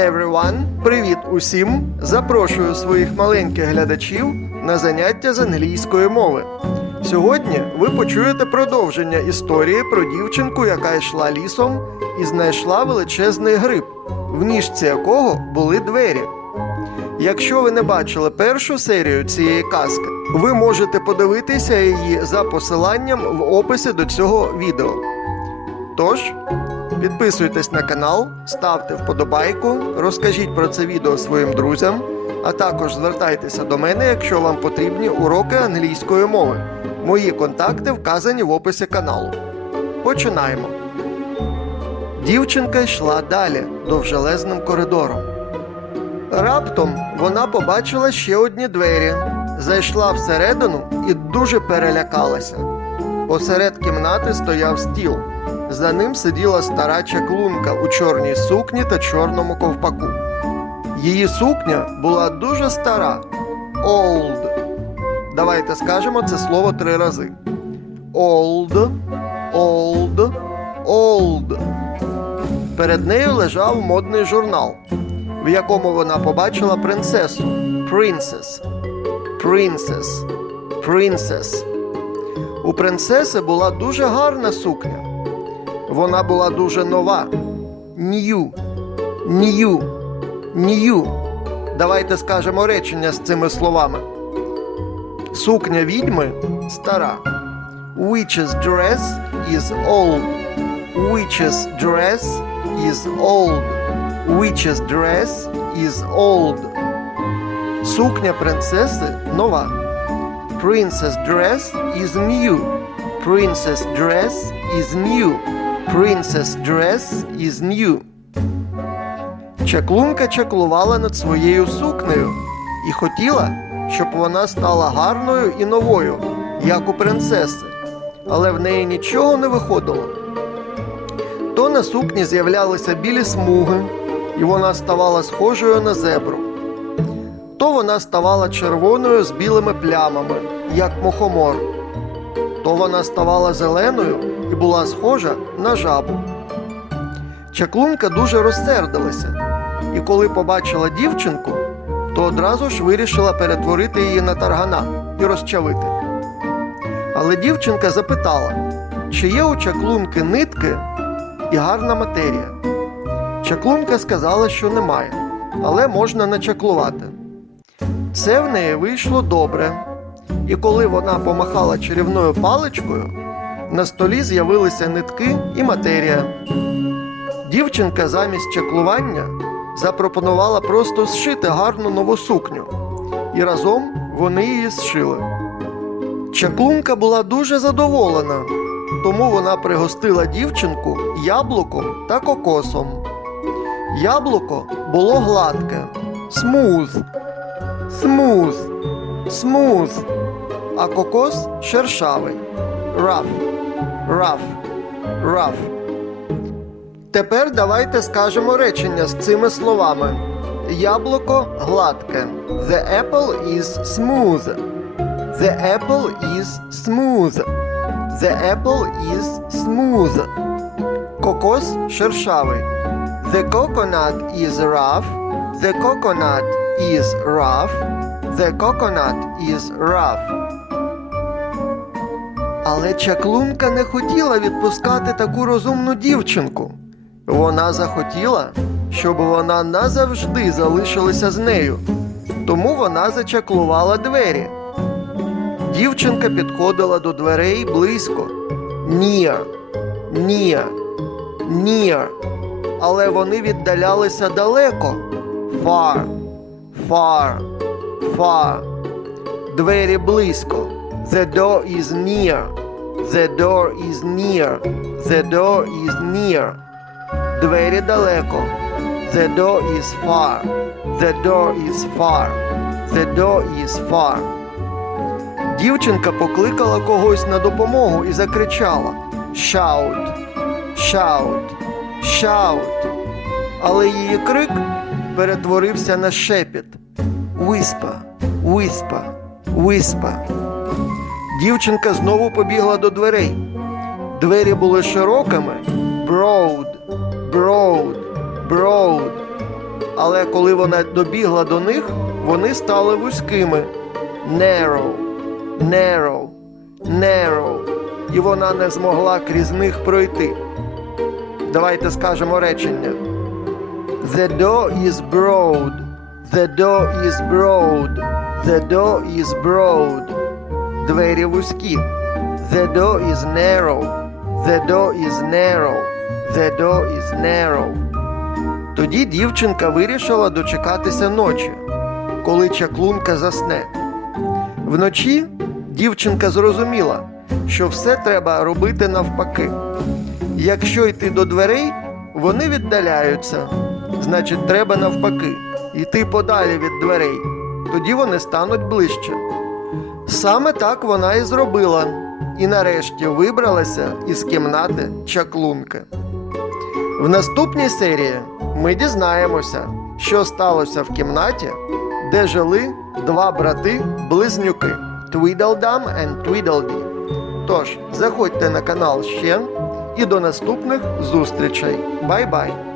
everyone! Привіт усім! Запрошую своїх маленьких глядачів на заняття з англійської мови. Сьогодні ви почуєте продовження історії про дівчинку, яка йшла лісом і знайшла величезний гриб, в ніжці якого були двері. Якщо ви не бачили першу серію цієї казки, ви можете подивитися її за посиланням в описі до цього відео. Тож, підписуйтесь на канал, ставте вподобайку, розкажіть про це відео своїм друзям, а також звертайтеся до мене, якщо вам потрібні уроки англійської мови. Мої контакти вказані в описі каналу. Починаємо. Дівчинка йшла далі довжелезним коридором. Раптом вона побачила ще одні двері, зайшла всередину і дуже перелякалася. Посеред кімнати стояв стіл. За ним сиділа стара чаклунка у чорній сукні та чорному ковпаку. Її сукня була дуже стара. Old. Давайте скажемо це слово три рази. Old, old, old. Перед нею лежав модний журнал, в якому вона побачила принцесу. Princess. Princess. Princess. У принцеси була дуже гарна сукня. Вона була дуже нова. New. New. New. Давайте скажемо речення з цими словами. Сукня відьми стара. Witch's dress is old. Witch's dress is old. Witch's dress is old. Сукня принцеси нова. Princess dress is new. Princess dress is new. Princess dress is new. Чаклунка чаклувала над своєю сукнею і хотіла, щоб вона стала гарною і новою, як у принцеси, але в неї нічого не виходило. То на сукні з'являлися білі смуги, і вона ставала схожою на зебру. То вона ставала червоною з білими плямами, як мухомор. То вона ставала зеленою і була схожа на жабу. Чаклунка дуже розсердилася, і коли побачила дівчинку, то одразу ж вирішила перетворити її на таргана і розчавити. Але дівчинка запитала, чи є у чаклунки нитки і гарна матерія. Чаклунка сказала, що немає, але можна начаклувати. Це в неї вийшло добре. І коли вона помахала чарівною паличкою, на столі з'явилися нитки і матерія. Дівчинка замість чаклування запропонувала просто зшити гарну нову сукню, і разом вони її зшили. Чаклунка була дуже задоволена, тому вона пригостила дівчинку яблуком та кокосом. Яблуко було гладке, смуз, смуз, смуз, а кокос шершавий, раф, раф, раф. Тепер давайте скажемо речення з цими словами. Яблуко гладке. The apple is smooth. The apple is smooth. The apple is smooth. Кокос шершавий. The coconut is rough. The coconut is rough. The coconut is rough. Але чаклунка не хотіла відпускати таку розумну дівчинку. Вона захотіла, щоб вона назавжди залишилася з нею. Тому вона зачаклувала двері. Дівчинка підходила до дверей близько. Near, near, near. Але вони віддалялися далеко. Far, far, far. Двері близько. The door is near. The door is near. The door is near. Двері далеко. The door is far. The door is far. The door is far. Дівчинка покликала когось на допомогу і закричала Shout, shout, shout. Але її крик перетворився на шепіт. Whisper, whisper, whisper. Дівчинка знову побігла до дверей. Двері були широкими, broad, broad, broad. Але коли вона добігла до них, вони стали вузькими. Narrow, narrow, narrow. І вона не змогла крізь них пройти. Давайте скажемо речення. The door is broad. The door is broad. The door is broad. Двері вузькі. The door is narrow. The door is narrow. The door is narrow. Тоді дівчинка вирішила дочекатися ночі, коли чаклунка засне. Вночі дівчинка зрозуміла, що все треба робити навпаки. Якщо йти до дверей, вони віддаляються. Значить, треба навпаки йти подалі від дверей. Тоді вони стануть ближче. Саме так вона і зробила, і нарешті вибралася із кімнати чаклунки. В наступній серії ми дізнаємося, що сталося в кімнаті, де жили два брати-близнюки Tweedledum and Tweedledee. Тож, заходьте на канал ще і до наступних зустрічей. Бай-бай!